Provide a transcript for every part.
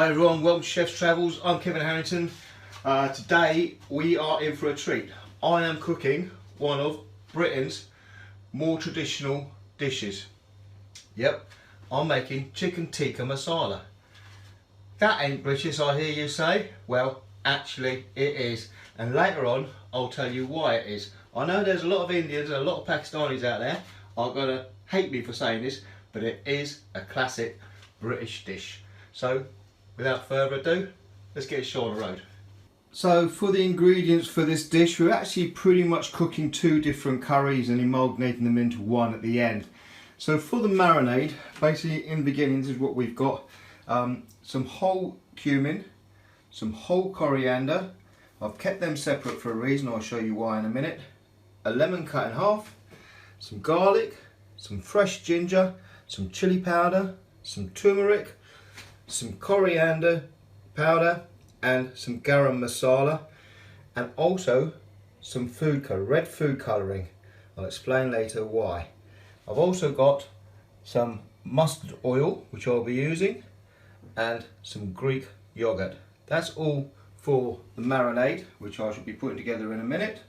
Hi everyone, welcome to Chef's Travels. I'm Kevin Harrington. Today we are in for a treat. I am cooking one of Britain's more traditional dishes. Yep, I'm making chicken tikka masala. That ain't British, I hear you say. Well, actually it is. And later on, I'll tell you why it is. I know there's a lot of Indians and a lot of Pakistanis out there are going to hate me for saying this, but it is a classic British dish. So, without further ado, let's get a show on the road. So for the ingredients for this dish, we're actually pretty much cooking two different curries and amalgamating them into one at the end. So for the marinade, basically in the beginning, this is what we've got. Some whole cumin, some whole coriander. I've kept them separate for a reason, I'll show you why in a minute. A lemon cut in half, some garlic, some fresh ginger, some chili powder, some turmeric, some coriander powder and some garam masala, and also some food colour, red food colouring. I'll explain later why. I've also got some mustard oil which I'll be using and some Greek yogurt. That's all for the marinade, which I shall be putting together in a minute.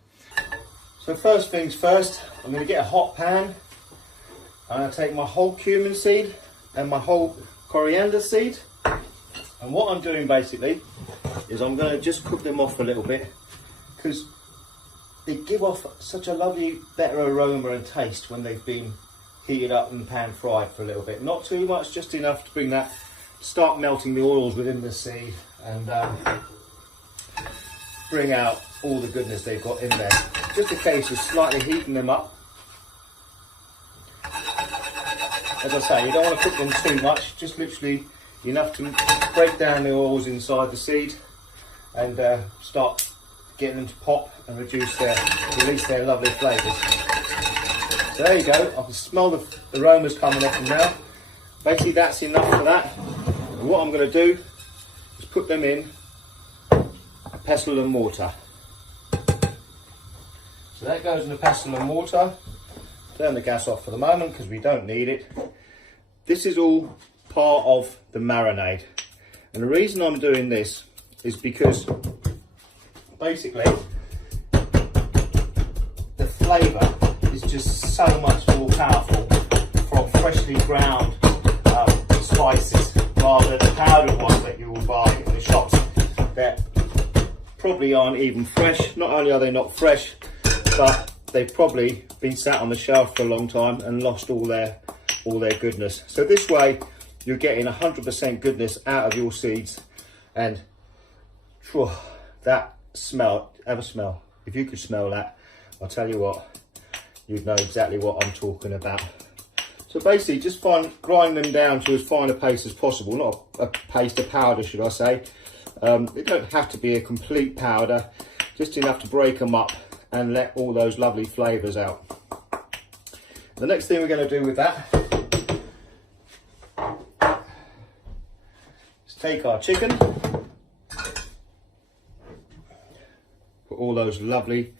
So first things first, I'm going to get a hot pan. I'm going to take my whole cumin seed and my whole coriander seed. And what I'm doing basically is I'm going to just cook them off a little bit because they give off such a lovely better aroma and taste when they've been heated up and pan fried for a little bit. Not too much, just enough to bring that, start melting the oils within the seed and bring out all the goodness they've got in there. Just a case of slightly heating them up. As I say, you don't want to cook them too much, just literally enough to break down the oils inside the seed and start getting them to pop and release their lovely flavours. So there you go, I can smell the aromas coming off them now. Basically that's enough for that. And what I'm going to do is put them in a pestle and mortar. So that goes in a pestle and mortar. Turn the gas off for the moment because we don't need it. This is all part of the marinade, and the reason I'm doing this is because basically the flavour is just so much more powerful from freshly ground spices rather than the powdered ones that you will buy in the shops that probably aren't even fresh. Not only are they not fresh, but they've probably been sat on the shelf for a long time and lost all their goodness. So this way you're getting 100% goodness out of your seeds, and that smell, if you could smell that, I'll tell you what, you'd know exactly what I'm talking about. So basically just grind them down to as fine a paste as possible, not a paste, a powder should I say. They don't have to be a complete powder, just enough to break them up and let all those lovely flavours out. The next thing we're going to do with that is take our chicken, put all those lovely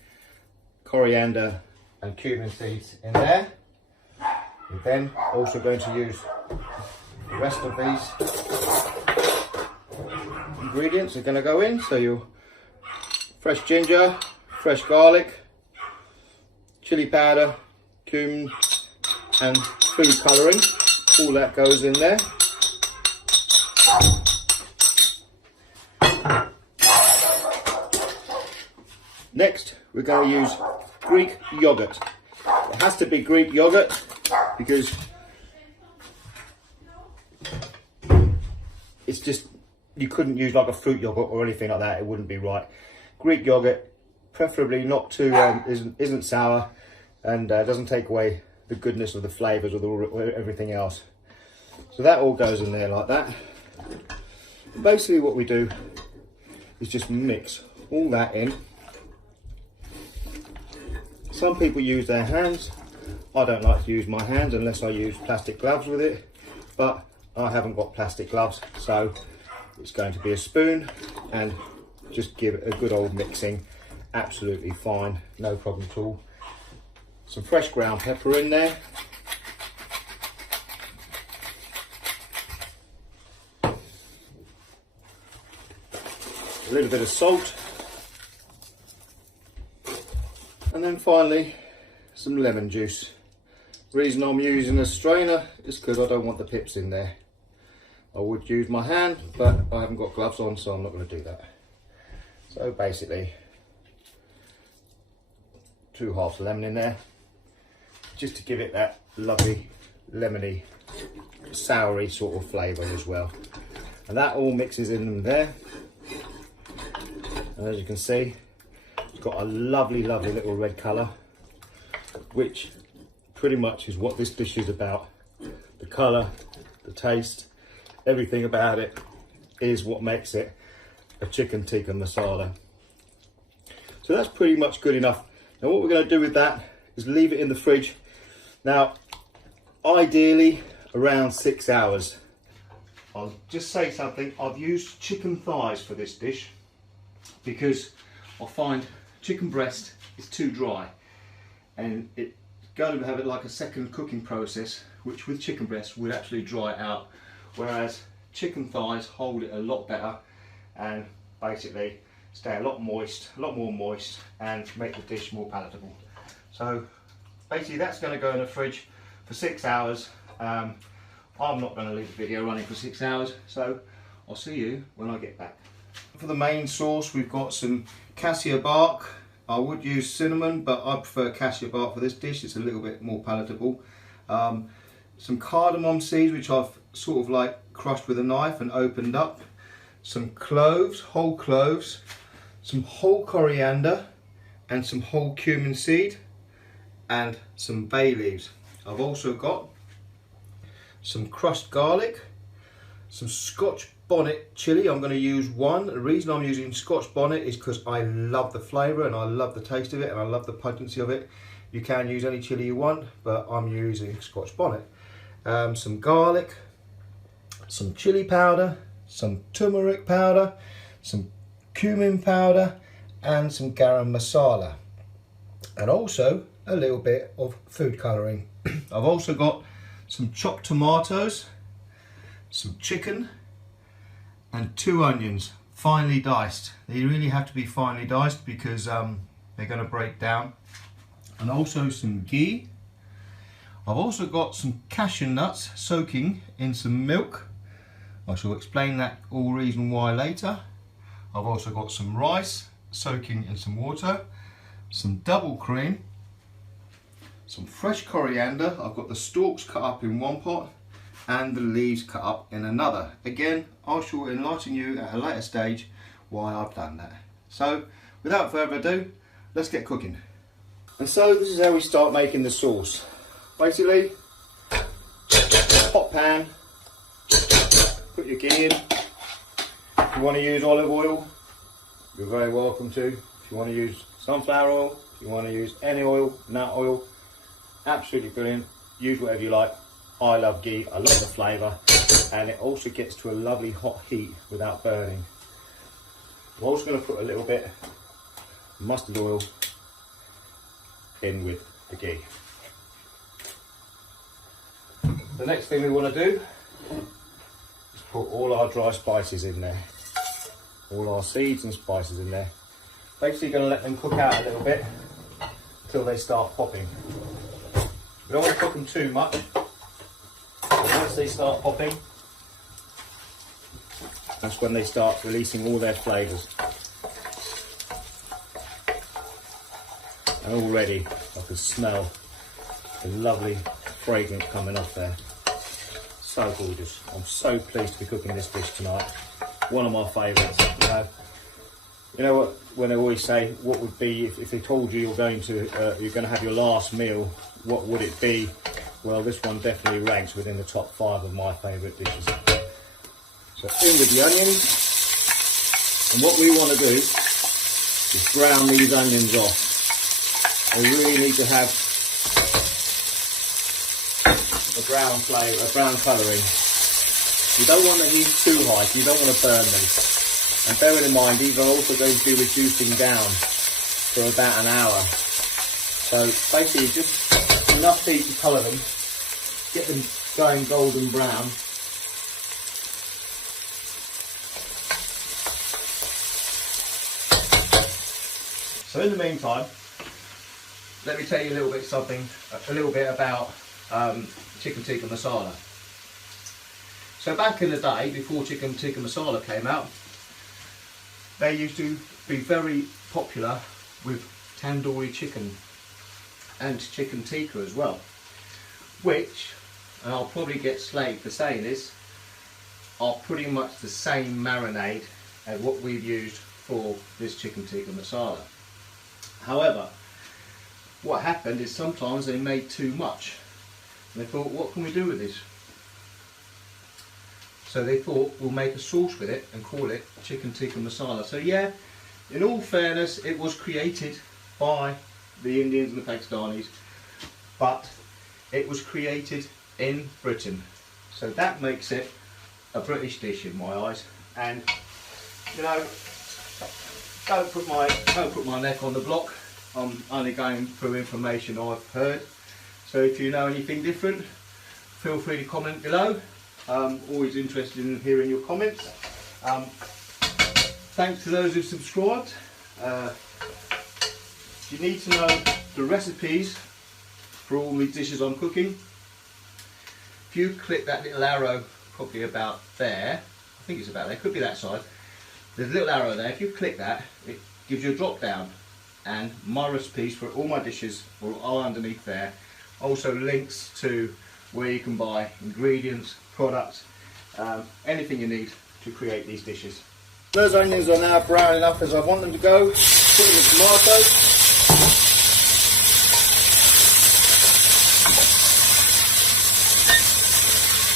coriander and cumin seeds in there. We're then also going to use the rest of these ingredients are going to go in. So your fresh ginger, fresh garlic, chili powder, cumin and food colouring, all that goes in there. Next we're going to use Greek yogurt. It has to be Greek yogurt because it's just, you couldn't use like a fruit yogurt or anything like that, it wouldn't be right. Greek yogurt, preferably not too, isn't sour and doesn't take away the goodness of the flavours or everything else. So that all goes in there like that. And basically what we do is just mix all that in. Some people use their hands. I don't like to use my hands unless I use plastic gloves with it, but I haven't got plastic gloves, so it's going to be a spoon and just give it a good old mixing. Absolutely fine, no problem at all. Some fresh ground pepper in there. a little bit of salt, and then finally some lemon juice. The reason I'm using a strainer is because I don't want the pips in there. I would use my hand, but I haven't got gloves on, so I'm not going to do that. So basically 2 halves of lemon in there, just to give it that lovely lemony, soury sort of flavour as well. And that all mixes in there. And as you can see, it's got a lovely, lovely little red colour, which pretty much is what this dish is about. The colour, the taste, everything about it is what makes it a chicken tikka masala. So that's pretty much good enough. Now what we're going to do with that is leave it in the fridge. Now, ideally around 6 hours. I'll just say something. I've used chicken thighs for this dish because I find chicken breast is too dry, and it's going to have it like a second cooking process, which with chicken breast would actually dry it out, whereas chicken thighs hold it a lot better and basically stay a lot more moist and make the dish more palatable. So basically that's going to go in the fridge for 6 hours. I'm not going to leave the video running for 6 hours, so I'll see you when I get back. For the main sauce, we've got some cassia bark. I would use cinnamon, but I prefer cassia bark for this dish. It's a little bit more palatable. Some cardamom seeds, which I've sort of like crushed with a knife and opened up. Some cloves, whole cloves, some whole coriander, and some whole cumin seed, and some bay leaves. I've also got some crushed garlic, some Scotch bonnet chilli. I'm going to use one. The reason I'm using Scotch bonnet is because I love the flavour and I love the taste of it and I love the potency of it. You can use any chilli you want, but I'm using Scotch bonnet. Some garlic, some chilli powder, some turmeric powder, some cumin powder, and some garam masala, and also a little bit of food colouring. I've also got some chopped tomatoes, some chicken, and 2 onions, finely diced. They really have to be finely diced because they're going to break down. And also some ghee. I've also got some cashew nuts soaking in some milk. I shall explain that all reason why later. I've also got some rice soaking in some water, some double cream, some fresh coriander. I've got the stalks cut up in one pot and the leaves cut up in another. Again, I shall enlighten you at a later stage why I've done that. So without further ado, let's get cooking. And so this is how we start making the sauce. Basically, hot pan, put your ghee in. If you want to use olive oil, you're very welcome to. If you want to use sunflower oil, if you want to use any oil, nut oil, absolutely brilliant. Use whatever you like. I love ghee, I love the flavour, and it also gets to a lovely hot heat without burning. I'm also going to put a little bit of mustard oil in with the ghee. The next thing we want to do is put all our dry spices in there, all our seeds and spices in there. Basically going to let them cook out a little bit until they start popping. We don't want to cook them too much. Once they start popping, that's when they start releasing all their flavours. And already I can smell the lovely fragrance coming off there. So gorgeous. I'm so pleased to be cooking this dish tonight. One of my favourites. You know what? When they always say, what would be if they told you you're going to have your last meal? What would it be? Well, this one definitely ranks within the top 5 of my favourite dishes. So in with the onions, and what we want to do is brown these onions off. They really need to have a brown flavour, a brown colouring. You don't want the heat too high, so you don't want to burn them. And bearing in mind, these are also going to be reducing down for about an hour. So basically just enough heat to colour them, get them going golden brown. So in the meantime, let me tell you a little bit about chicken tikka masala. So back in the day, before chicken tikka masala came out, they used to be very popular with tandoori chicken and chicken tikka as well, which, and I'll probably get slated for saying this, are pretty much the same marinade as what we've used for this chicken tikka masala. However, what happened is sometimes they made too much, and they thought, what can we do with this? So they thought, we'll make a sauce with it and call it chicken tikka masala. So yeah, in all fairness, it was created by the Indians and the Pakistanis, but it was created in Britain. So that makes it a British dish in my eyes. And you know, don't put my neck on the block. I'm only going through information I've heard. So if you know anything different, feel free to comment below. Always interested in hearing your comments. Thanks to those who subscribed. You need to know the recipes for all the dishes I'm cooking. If you click that little arrow, probably about there, I think it's about there, could be that side. There's a little arrow there. If you click that, it gives you a drop down, and my recipes for all my dishes are underneath there. Also links to where you can buy ingredients, products, anything you need to create these dishes. Those onions are now brown enough as I want them to go. Put in the tomatoes.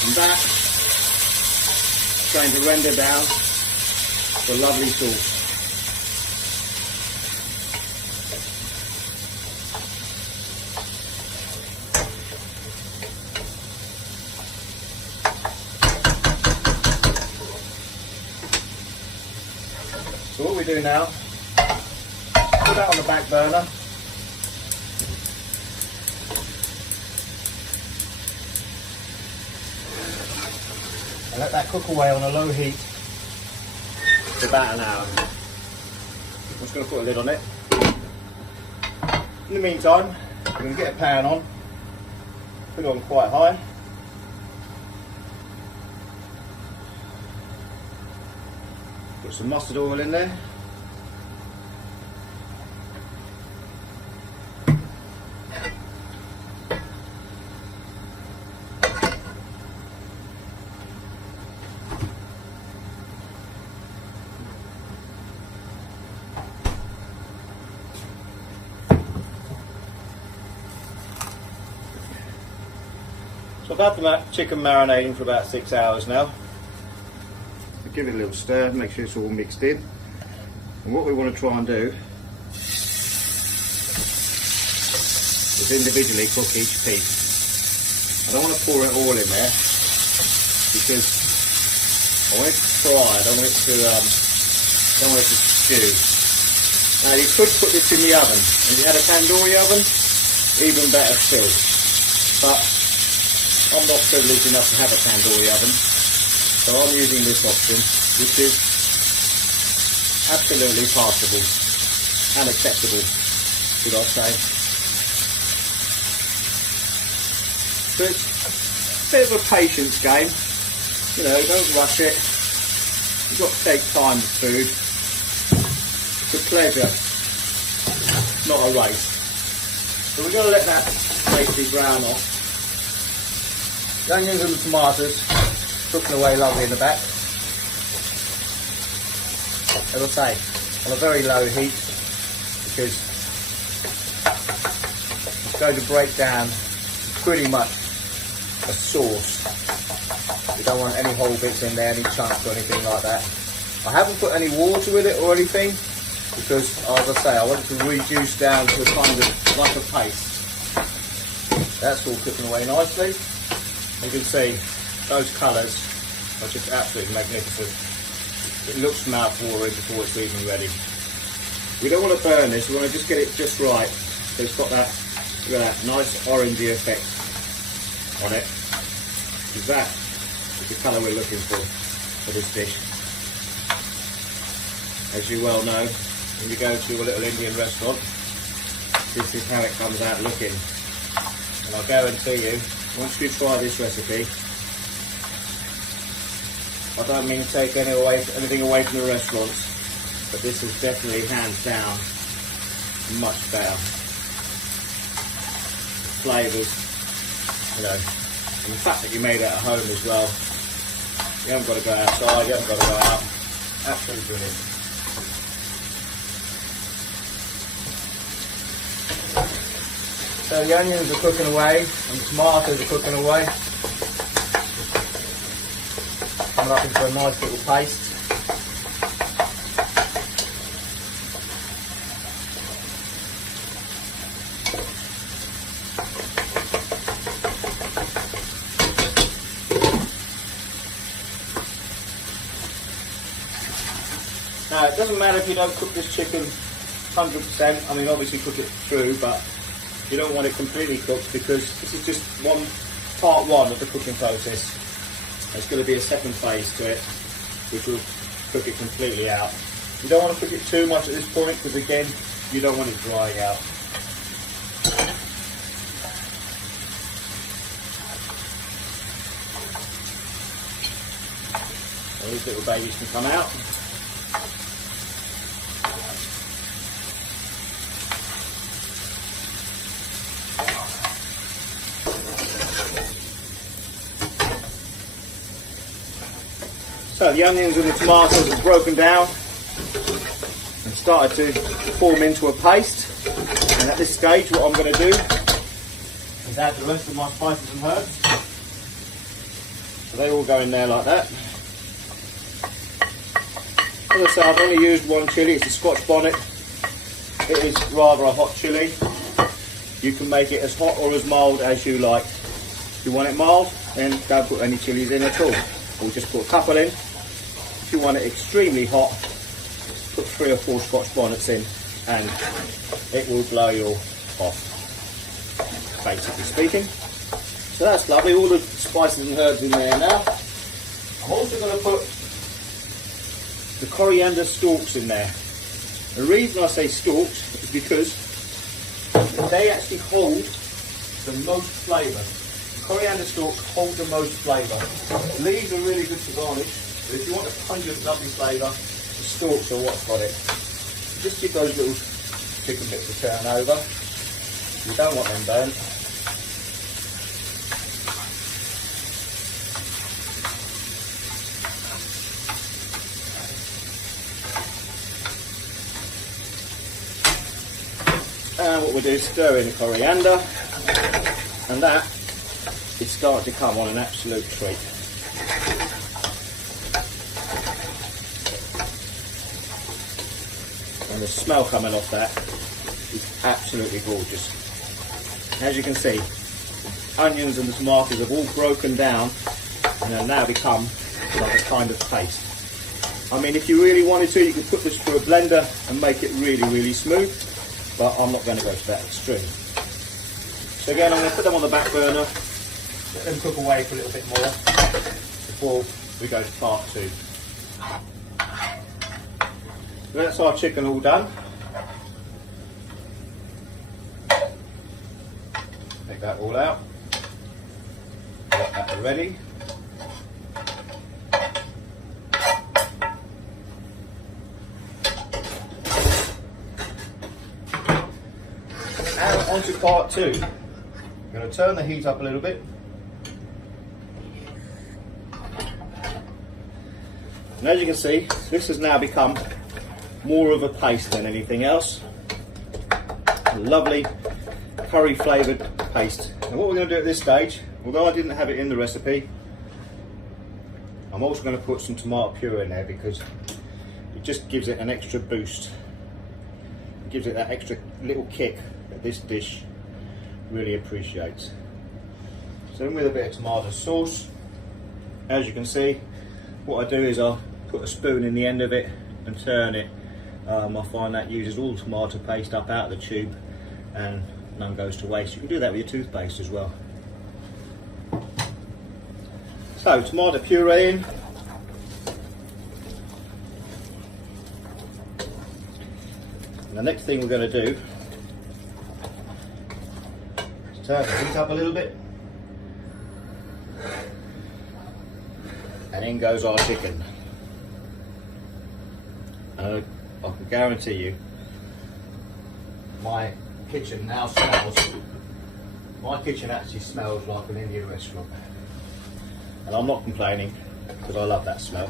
And that's going to render down the lovely sauce. So what we do now, put that on the back burner. And let that cook away on a low heat for about an hour. I'm just going to put a lid on it. In the meantime, I'm going to get a pan on, put it on quite high. Put some mustard oil in there. So I've had the chicken marinating for about 6 hours now. Give it a little stir, make sure it's all mixed in. And what we want to try and do is individually cook each piece. I don't want to pour it all in there because I want it to fry. I don't want it to stew. Now you could put this in the oven. If you had a tandoori oven, even better still. But I'm not privileged enough to have a tandoori oven, so I'm using this option, which is absolutely passable and acceptable, should I say. So it's a bit of a patience game, you know, don't rush it. You've got to take time with food. It's a pleasure, not a race. So we're going to let that basically brown off. The onions and the tomatoes cooking away lovely in the back. As I say, on a very low heat because it's going to break down pretty much a sauce. You don't want any whole bits in there, any chunks or anything like that. I haven't put any water with it or anything because, as I say, I want it to reduce down to a kind of like a paste. That's all cooking away nicely. You can see those colours are just absolutely magnificent. It looks mouth-watering before it's even ready. We don't want to burn this, we want to just get it just right. So it's got that, look at that nice orangey effect on it. Because that is the colour we're looking for this dish. As you well know, when you go to a little Indian restaurant, this is how it comes out looking. And I guarantee you, once you try this recipe, I don't mean to take anything away from the restaurants, but this is definitely hands down much better. Flavours, you know, and the fact that you made it at home as well. You haven't got to go outside, you haven't got to go out. Absolutely brilliant. So the onions are cooking away and the tomatoes are cooking away. Coming up into a nice little paste. Now it doesn't matter if you don't cook this chicken 100%, I mean obviously cook it through, but you don't want it completely cooked because this is just part one of the cooking process. There's going to be a second phase to it, which will cook it completely out. You don't want to cook it too much at this point because again, you don't want it drying out. So these little babies can come out. So the onions and the tomatoes have broken down and started to form into a paste. And at this stage, what I'm going to do is add the rest of my spices and herbs. So they all go in there like that. As I say, I've only used one chilli. It's a Scotch bonnet. It is rather a hot chilli. You can make it as hot or as mild as you like. If you want it mild, then don't put any chillis in at all. Or just put a couple in. If you want it extremely hot, put 3 or 4 Scotch bonnets in and it will blow you off, basically speaking. So that's lovely, all the spices and herbs in there now. I'm also going to put the coriander stalks in there. The reason I say stalks is because they actually hold the most flavour. Coriander stalks hold the most flavour. Leaves are really good to garnish, but if you want a pungent, lovely flavour, the stalks are what's got it. Just give those little chicken bits a turn over. You don't want them burnt. And what we'll do is stir in the coriander, and that is starting to come on an absolute treat. And the smell coming off that is absolutely gorgeous. As you can see, the onions and the tomatoes have all broken down and have now become like a kind of paste. I mean, if you really wanted to, you could put this through a blender and make it really, really smooth, but I'm not going to go to that extreme. So again, I'm going to put them on the back burner, let them cook away for a little bit more before we go to part 2. So that's our chicken all done. Take that all out. Got that ready. And on to part 2. I'm going to turn the heat up a little bit. And as you can see, this has now become more of a paste than anything else. A lovely curry flavoured paste. And what we're going to do at this stage, although I didn't have it in the recipe, I'm also going to put some tomato puree in there because it just gives it an extra boost. It gives it that extra little kick that this dish really appreciates. So then with a bit of tomato sauce, as you can see, what I do is I'll put a spoon in the end of it and turn it. I find that uses all the tomato paste up out of the tube and none goes to waste. You can do that with your toothpaste as well. So tomato puree in. And the next thing we're going to do is turn the heat up a little bit, and in goes our chicken. I can guarantee you, my kitchen now smells. My kitchen actually smells like an Indian restaurant, and I'm not complaining because I love that smell.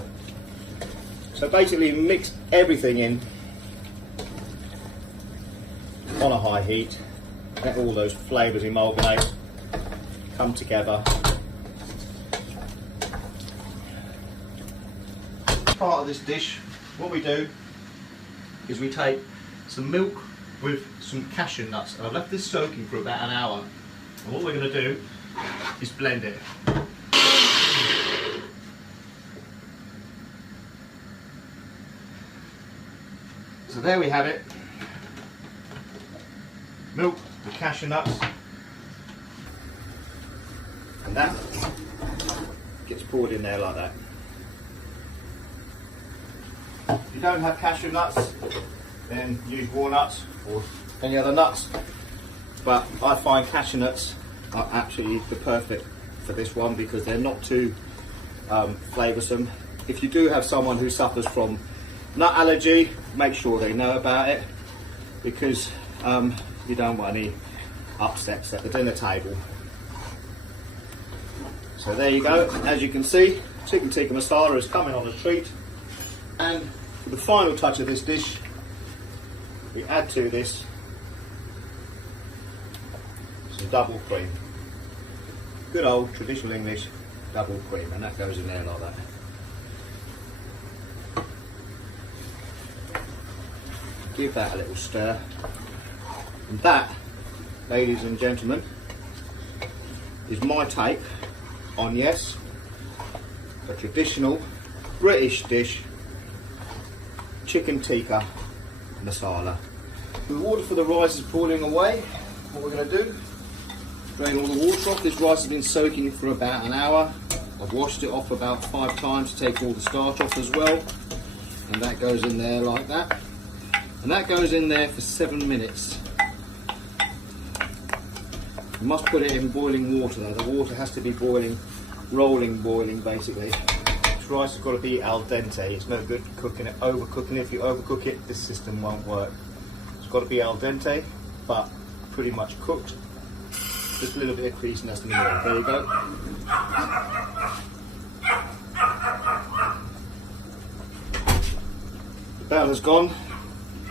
So basically, mix everything in on a high heat. Let all those flavours amalgamate, come together. Part of this dish, what we do is we take some milk with some cashew nuts. I've left this soaking for about an hour, and what we're going to do is blend it. So there we have it, milk with cashew nuts, and that gets poured in there like that. If you don't have cashew nuts, then use walnuts or any other nuts, but I find cashew nuts are absolutely the perfect for this one because they're not too flavoursome. If you do have someone who suffers from nut allergy, make sure they know about it, because you don't want any upsets at the dinner table. So there you go. As you can see, chicken tikka masala is coming on a treat. And for the final touch of this dish, we add to this some double cream. Good old traditional English double cream, and that goes in there like that. Give that a little stir, and that, ladies and gentlemen, is my take on, yes, a traditional British dish, chicken tikka masala. The water for the rice is boiling away. What we're going to do, drain all the water off. This rice has been soaking for about an hour. I've washed it off about 5 times to take all the starch off as well, and that goes in there like that. And that goes in there for 7 minutes. You must put it in boiling water though. The water has to be boiling, rolling boiling basically. This rice has got to be al dente. It's no good cooking it, overcooking it. If you overcook it, this system won't work. It's got to be al dente, but pretty much cooked. Just a little bit of creasiness in the middle. There you go. The bell has gone.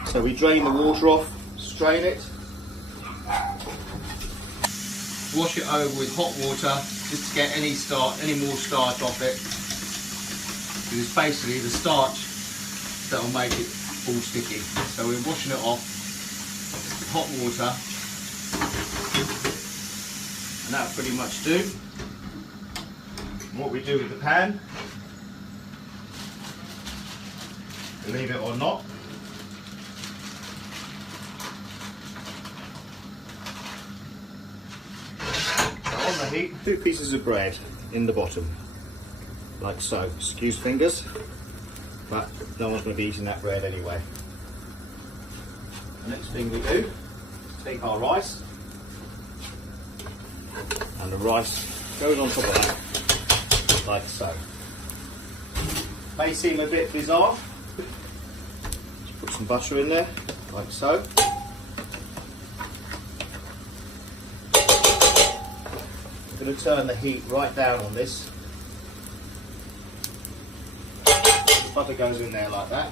So we drain the water off, strain it, wash it over with hot water just to get any more starch off it. Because it's basically the starch that will make it all sticky. So we're washing it off with hot water, and that'll pretty much do. And what we do with the pan, believe it or not, on the heat, 2 pieces of bread in the bottom, like so. Excuse fingers, but no one's going to be eating that bread anyway. The next thing we do, take our rice, and the rice goes on top of that, like so. May seem a bit bizarre. Just put some butter in there, like so. I'm going to turn the heat right down on this. The butter goes in there like that.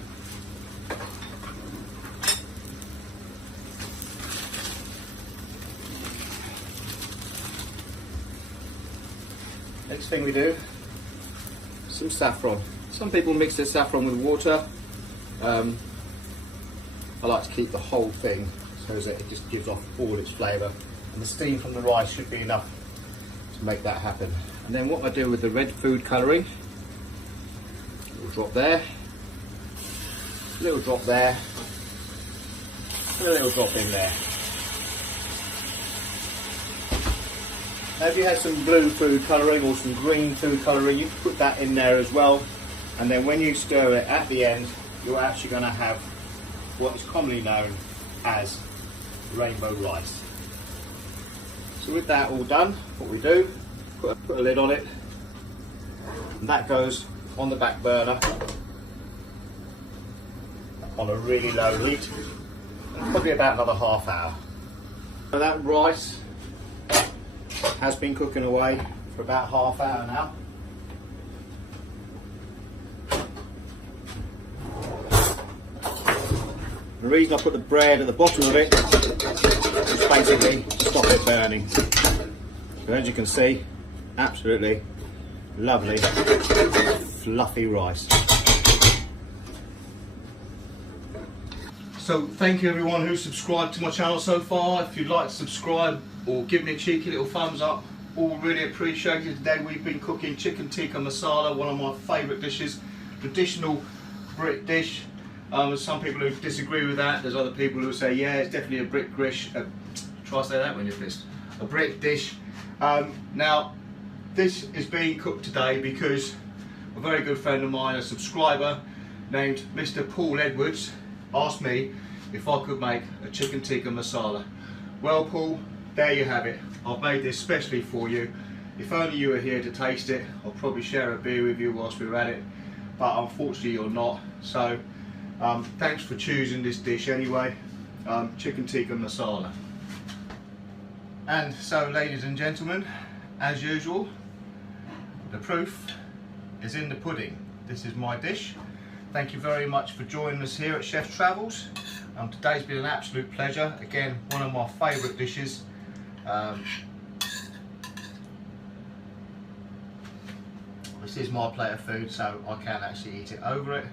Next thing we do, some saffron. Some people mix their saffron with water. I like to keep the whole thing so that it just gives off all its flavour, and the steam from the rice should be enough to make that happen. And then what I do with the red food colouring, a little drop there, a little drop there, and a little drop in there. Now if you had some blue food colouring or some green food colouring, you can put that in there as well, and then when you stir it at the end, you're actually going to have what is commonly known as rainbow rice. So with that all done, what we do, put a lid on it, and that goes on the back burner on a really low heat, probably about another half hour. So that rice has been cooking away for about half hour now. The reason I put the bread at the bottom of it is basically to stop it burning. So as you can see, absolutely lovely fluffy rice. So thank you everyone who's subscribed to my channel so far. If you'd like to subscribe or give me a cheeky little thumbs up, all really appreciated. Today we've been cooking chicken tikka masala, one of my favourite dishes, traditional Brit dish. There's some people who disagree with that. There's other people who say, yeah, it's definitely a Brit dish. Try to say that when you're pissed. A Brit dish. Now, this is being cooked today because a very good friend of mine, a subscriber named Mr. Paul Edwards, asked me if I could make a chicken tikka masala. Well, Paul, there you have it. I've made this specially for you. If only you were here to taste it, I'll probably share a beer with you whilst we're at it. But unfortunately, you're not. So. Thanks for choosing this dish anyway, chicken tikka masala. And so, ladies and gentlemen, as usual, the proof is in the pudding. This is my dish. Thank you very much for joining us here at Chef's Travels. Today's been an absolute pleasure. Again, one of my favourite dishes. This is my plate of food, so I can actually eat it over it.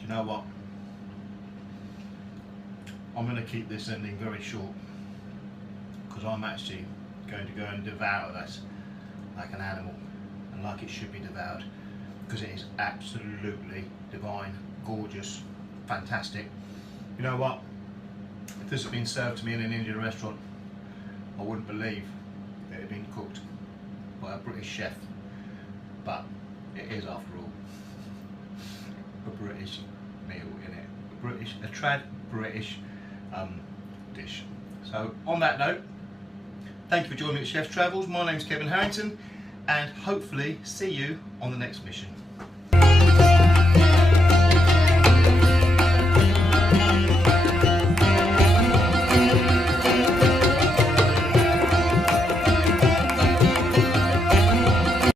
You know what? I'm going to keep this ending very short because I'm actually going to go and devour this like an animal and like it should be devoured, because it is absolutely divine, gorgeous, fantastic. You know what? If this had been served to me in an Indian restaurant, I wouldn't believe that it had been cooked by a British chef, but it is, after all, a British meal in it, a trad British dish. So on that note, thank you for joining me at Chef's Travels. My name's Kevin Harrington, and hopefully see you on the next mission.